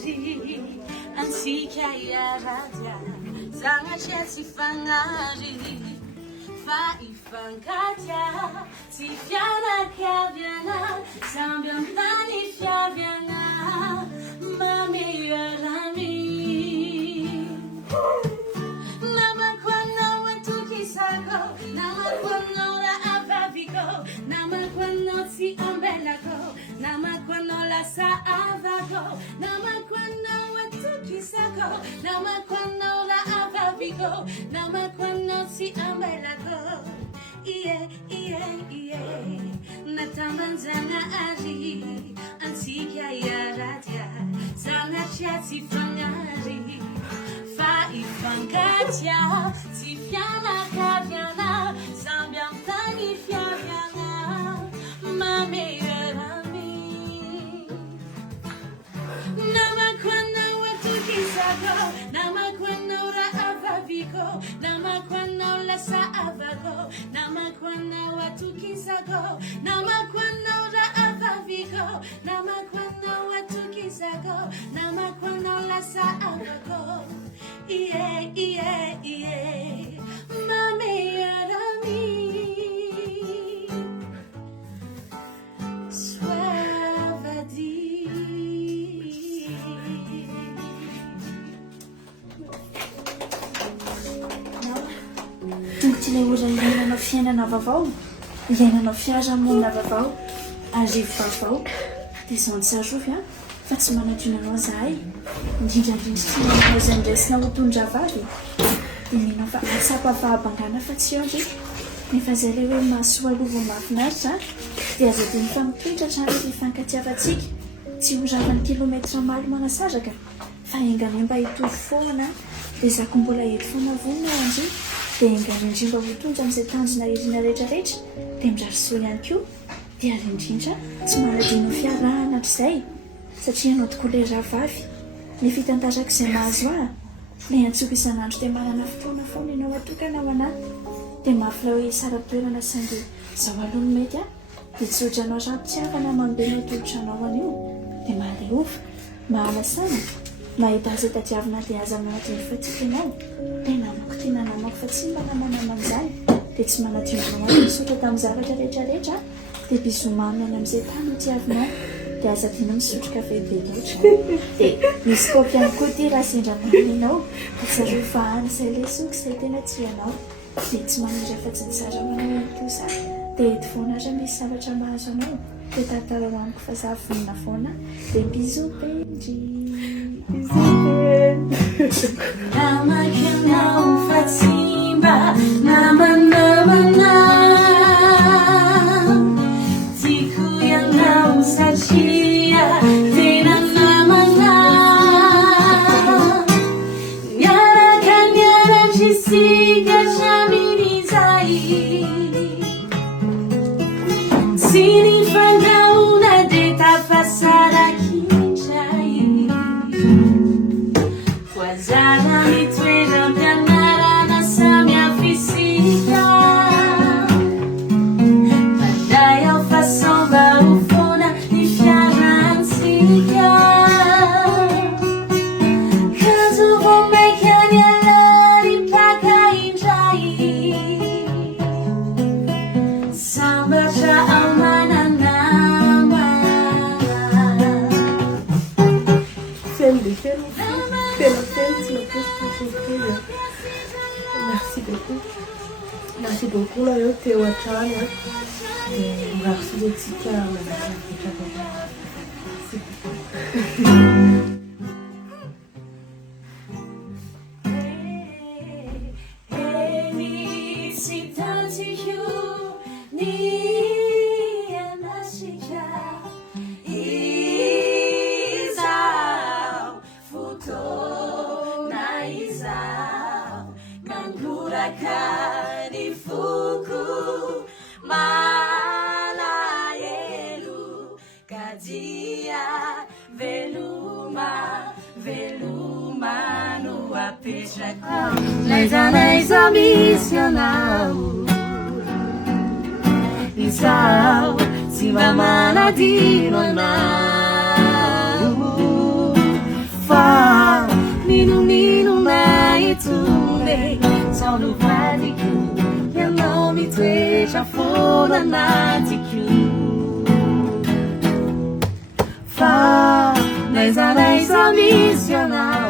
fanari ansika iaradia zanatria tsy fanary fa ifankatia tsy fianakaviana samby amtany fiaviana mamearami namakwanao atukisako namakwanao la avaviko namakwanao si ambelako namakwanao la saavako namakwanao atukisako namakwanao la avaviko namakwanao si ambelako iye natambanzana ari ansika iaradia zanatria tsy fanary fa ifankatia tsy fianakaviana samby amtany fiaviana mamearami namakwanao atukisako namakwanao la avaviko namakwanao la saavako namakwanao atukisako namakwanao la avaviko namakwanao atukisako namakwanao la saavako iye mamearami suavadi tonga tilay ora ilainanao fiainana vaovao ilainanao fiarahamonina vaovao arivo vaovao dia izao nitsarovy fa tsy manadionanao zahay indrindrandrindry tsy manao izay ndraisina ho tondra vavy dia minao fa atsapa fahabangana fa tsy ondry nefa izay ilay hoe mahasoa aloha mahafinaritra dia azo dia mifampitondratra rehefa ifankatiavantsika tsy ho ravan'ny kilometra malo manasaraka fa enganemba hitovy foana dia zako mbola eto foana vonina ao andry dia engarindrindra ho tonja amin'izay tanjona irina rehetrarehetra dia mirarisoa ihany koa dia ary indrindra tsy manadino fiarahana hatr'izay satria anao tokoa ilay rahavavy ny fitantarako izay mahazo ahy ilay antsoko isan'andro dia manana fotoana foana ianao atokana ho anahy dia mafy hoe hisara-toerana saingy izao aloha no mety dia tsy ohatranao rampitiavana manbenao tolotranao an'io dia mahaleova mahalasana mahita azy tadiavina dia aza manadino fatsika ianao dia namako tena namako fa tsy mba namana amin'izany dia tsy manadinonao azy misotra tamin'ny zavatra rehetrarehetra dia bizomamy any amin'izay tany ho tiavinao dia aza dina misotro kafe be loatra dia misy kopy ihany koa ty raha sendra maninao tsareo fa any izay lesoky izay tena tianao dia tsy manindra fa-tsy ny sara manao ihany kosa dia eto foana ra misy zavatra mahazo anao dia tartara ho amiko fa za vonina foana dia bizobendy namakanao fa tsimba namanamana tiako ianao satria tena namana miaraka miaratrisika hatramin'ny izay tsy ny fandrahona dia tafasarakiitray voazara mitoeram-pianarana samy afisika manday ao fasomba ho foana ny fiarantsika kazo vao maika ny alary mpaka indray sambatra ao mananama Merci beaucoup là yo teo atrano dia merci letsika manakapetraka merci Kani fuku malaelu kadia veluma no apetrako laizanaiza misy anao izao tsy mba manadino anao le sao novadiko ianao mitoetra foana anatiko fa naiza misy ianao